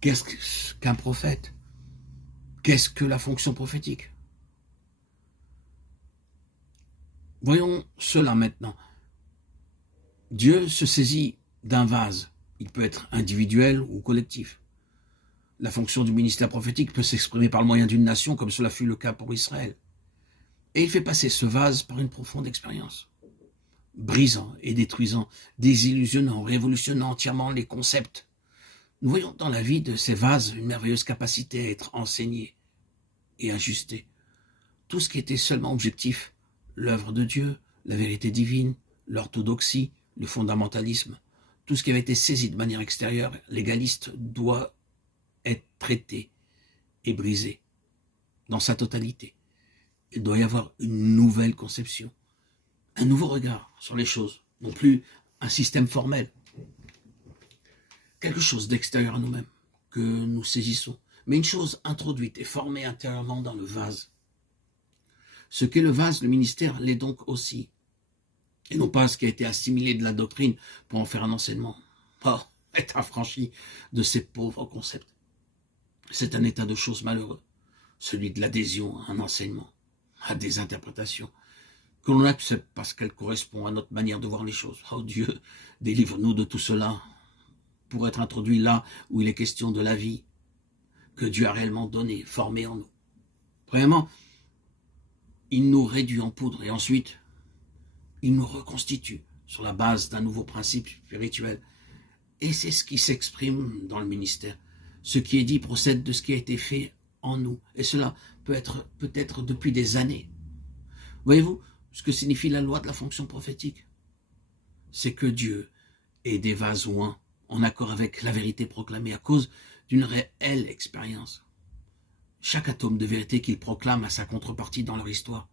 Qu'est-ce qu'un prophète? Qu'est-ce que la fonction prophétique? Voyons cela maintenant. Dieu se saisit d'un vase. Il peut être individuel ou collectif. La fonction du ministère prophétique peut s'exprimer par le moyen d'une nation, comme cela fut le cas pour Israël. Et il fait passer ce vase par une profonde expérience, brisant et détruisant, désillusionnant, révolutionnant entièrement les concepts. Nous voyons dans la vie de ces vases une merveilleuse capacité à être enseigné et ajusté. Tout ce qui était seulement objectif, l'œuvre de Dieu, la vérité divine, l'orthodoxie, le fondamentalisme, tout ce qui avait été saisi de manière extérieure, légaliste, doit être traité et brisé dans sa totalité. Il doit y avoir une nouvelle conception, un nouveau regard sur les choses, non plus un système formel, quelque chose d'extérieur à nous-mêmes que nous saisissons, mais une chose introduite et formée intérieurement dans le vase. Ce qu'est le vase, le ministère l'est donc aussi, et non pas ce qui a été assimilé de la doctrine pour en faire un enseignement. Oh, être affranchi de ces pauvres concepts. C'est un état de choses malheureux, celui de l'adhésion à un enseignement, à des interprétations, que l'on accepte parce qu'elles correspondent à notre manière de voir les choses. Oh Dieu, délivre-nous de tout cela, pour être introduit là où il est question de la vie que Dieu a réellement donnée, formée en nous. Premièrement, il nous réduit en poudre et ensuite, il nous reconstitue sur la base d'un nouveau principe spirituel. Et c'est ce qui s'exprime dans le ministère. Ce qui est dit procède de ce qui a été fait en nous. Et cela peut-être depuis des années. Voyez-vous ce que signifie la loi de la fonction prophétique? C'est que Dieu est des vases oints en accord avec la vérité proclamée à cause d'une réelle expérience. Chaque atome de vérité qu'ils proclament a sa contrepartie dans leur histoire.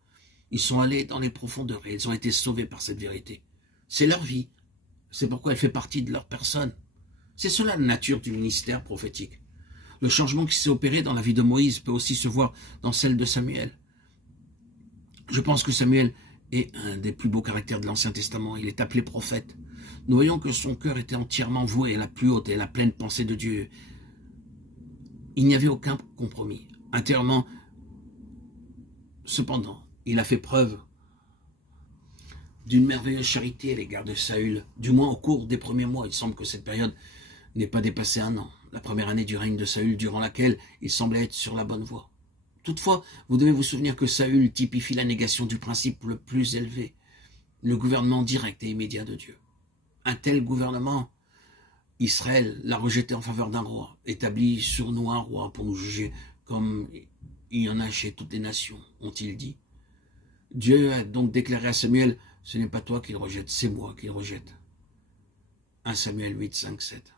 Ils sont allés dans les profondeurs et ils ont été sauvés par cette vérité. C'est leur vie. C'est pourquoi elle fait partie de leur personne. C'est cela la nature du ministère prophétique. Le changement qui s'est opéré dans la vie de Moïse peut aussi se voir dans celle de Samuel. Je pense que Samuel est un des plus beaux caractères de l'Ancien Testament. Il est appelé prophète. Nous voyons que son cœur était entièrement voué à la plus haute et à la pleine pensée de Dieu. Il n'y avait aucun compromis. Intérieurement, cependant, il a fait preuve d'une merveilleuse charité à l'égard de Saül, du moins au cours des premiers mois. Il semble que cette période n'ait pas dépassé 1 an, la première année du règne de Saül, durant laquelle il semblait être sur la bonne voie. Toutefois, vous devez vous souvenir que Saül typifie la négation du principe le plus élevé, le gouvernement direct et immédiat de Dieu. Un tel gouvernement, Israël l'a rejeté en faveur d'un roi, établi sur nous un roi pour nous juger comme il y en a chez toutes les nations, ont-ils dit. Dieu a donc déclaré à Samuel, ce n'est pas toi qu'il rejette, c'est moi qu'il rejette. 1 Samuel 8, 5, 7.